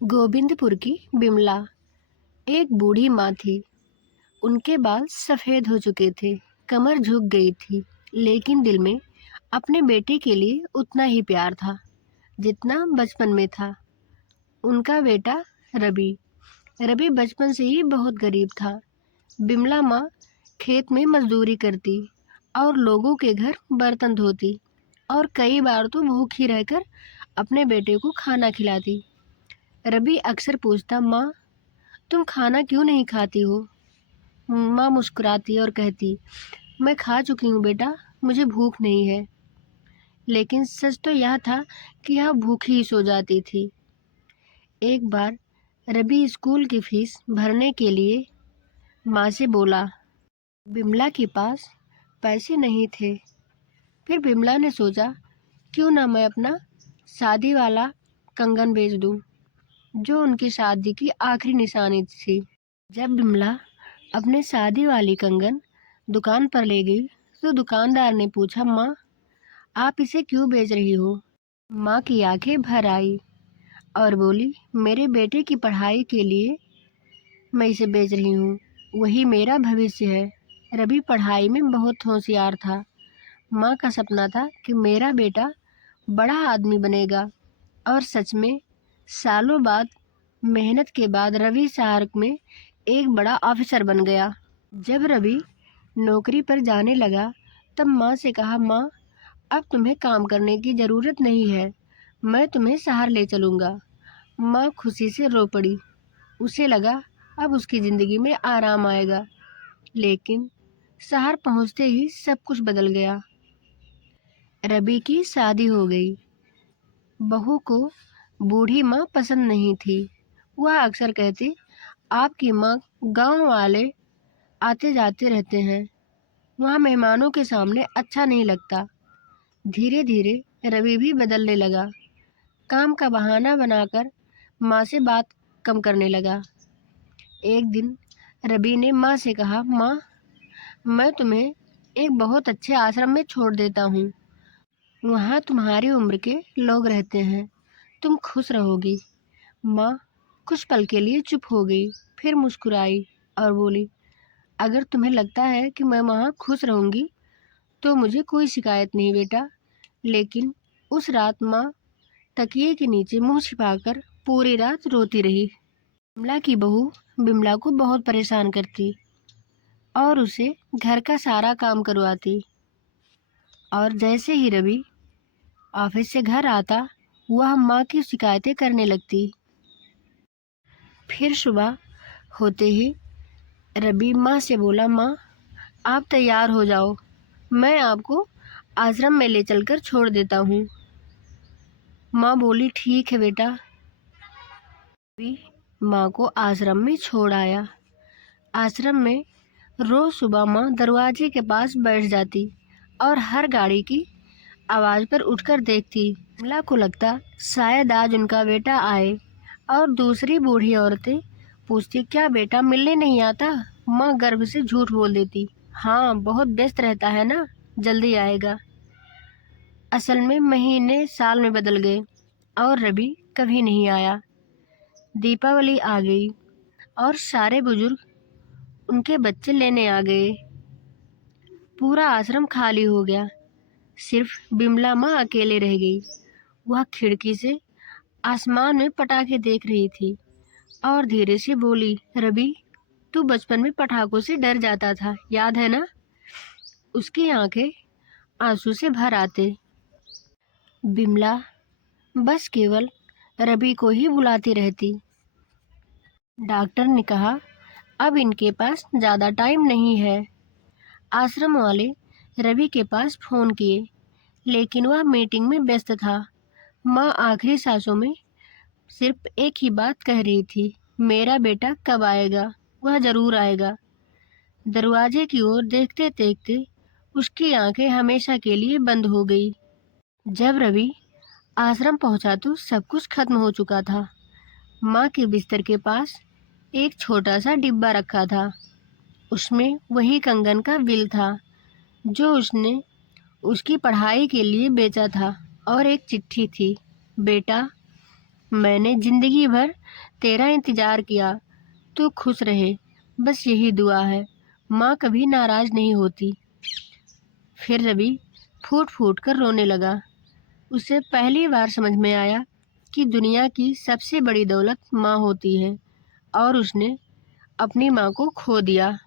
गोविंदपुर की बिमला एक बूढ़ी माँ थी। उनके बाल सफ़ेद हो चुके थे, कमर झुक गई थी, लेकिन दिल में अपने बेटे के लिए उतना ही प्यार था जितना बचपन में था। उनका बेटा रवि रवि बचपन से ही बहुत गरीब था। बिमला माँ खेत में मजदूरी करती और लोगों के घर बर्तन धोती और कई बार तो भूखी रहकर अपने बेटे को खाना खिलाती। रवि अक्सर पूछता, माँ तुम खाना क्यों नहीं खाती हो? माँ मुस्कुराती और कहती, मैं खा चुकी हूँ बेटा, मुझे भूख नहीं है। लेकिन सच तो यह था कि यह भूखी ही सो जाती थी। एक बार रवि स्कूल की फीस भरने के लिए माँ से बोला। बिमला के पास पैसे नहीं थे। फिर बिमला ने सोचा, क्यों ना मैं अपना शादी वाला कंगन बेच दूँ, जो उनकी शादी की आखिरी निशानी थी। जब बिमला अपने शादी वाली कंगन दुकान पर ले गई तो दुकानदार ने पूछा, माँ आप इसे क्यों बेच रही हो? माँ की आंखें भर आई और बोली, मेरे बेटे की पढ़ाई के लिए मैं इसे बेच रही हूँ, वही मेरा भविष्य है। रवि पढ़ाई में बहुत होशियार था। माँ का सपना था कि मेरा बेटा बड़ा आदमी बनेगा, और सच में सालों बाद मेहनत के बाद रवि शहर में एक बड़ा ऑफिसर बन गया। जब रवि नौकरी पर जाने लगा तब माँ से कहा, माँ अब तुम्हें काम करने की ज़रूरत नहीं है, मैं तुम्हें शहर ले चलूँगा। माँ खुशी से रो पड़ी। उसे लगा अब उसकी ज़िंदगी में आराम आएगा। लेकिन शहर पहुँचते ही सब कुछ बदल गया। रवि की शादी हो गई। बहू को बूढ़ी माँ पसंद नहीं थी। वह अक्सर कहती, आपकी माँ गांव वाले आते जाते रहते हैं, वहाँ मेहमानों के सामने अच्छा नहीं लगता। धीरे धीरे रवि भी बदलने लगा। काम का बहाना बनाकर माँ से बात कम करने लगा। एक दिन रवि ने माँ से कहा, माँ मैं तुम्हें एक बहुत अच्छे आश्रम में छोड़ देता हूँ, वहाँ तुम्हारी उम्र के लोग रहते हैं, तुम खुश रहोगी। माँ कुछ पल के लिए चुप हो गई, फिर मुस्कुराई और बोली, अगर तुम्हें लगता है कि मैं वहाँ खुश रहूँगी तो मुझे कोई शिकायत नहीं बेटा। लेकिन उस रात माँ तकिए के नीचे मुंह छिपाकर पूरी रात रोती रही। बिमला की बहू बिमला को बहुत परेशान करती और उसे घर का सारा काम करवाती। और जैसे ही रवि ऑफिस से घर आता वह माँ की शिकायतें करने लगती। फिर सुबह होते ही रवि माँ से बोला, माँ आप तैयार हो जाओ, मैं आपको आश्रम में ले चलकर छोड़ देता हूँ। माँ बोली, ठीक है बेटा। रवि माँ को आश्रम में छोड़ आया। आश्रम में रोज सुबह माँ दरवाजे के पास बैठ जाती और हर गाड़ी की आवाज़ पर उठकर देखती। बिमला को लगता शायद आज उनका बेटा आए, और दूसरी बूढ़ी औरतें पूछती, क्या बेटा मिलने नहीं आता? माँ गर्व से झूठ बोल देती, हाँ बहुत व्यस्त रहता है ना, जल्दी आएगा। असल में महीने साल में बदल गए और रवि कभी नहीं आया। दीपावली आ गई और सारे बुजुर्ग उनके बच्चे लेने आ गए। पूरा आश्रम खाली हो गया, सिर्फ बिमला माँ अकेले रह गई। वह खिड़की से आसमान में पटाखे देख रही थी और धीरे से बोली, रवि तू बचपन में पटाखों से डर जाता था, याद है ना? उसकी आंखें आंसू से भर आते। बिमला बस केवल रवि को ही बुलाती रहती। डॉक्टर ने कहा, अब इनके पास ज़्यादा टाइम नहीं है। आश्रम वाले रवि के पास फ़ोन किए, लेकिन वह मीटिंग में व्यस्त था। माँ आखिरी सांसों में सिर्फ एक ही बात कह रही थी, मेरा बेटा कब आएगा? वह ज़रूर आएगा। दरवाजे की ओर देखते देखते उसकी आंखें हमेशा के लिए बंद हो गई। जब रवि आश्रम पहुंचा तो सब कुछ खत्म हो चुका था। माँ के बिस्तर के पास एक छोटा सा डिब्बा रखा था। उसमें वही कंगन का बिल था जो उसने उसकी पढ़ाई के लिए बेचा था, और एक चिट्ठी थी, बेटा मैंने ज़िंदगी भर तेरा इंतज़ार किया, तू खुश रहे, बस यही दुआ है। माँ कभी नाराज़ नहीं होती। फिर रवि फूट फूट कर रोने लगा। उसे पहली बार समझ में आया कि दुनिया की सबसे बड़ी दौलत माँ होती है और उसने अपनी माँ को खो दिया।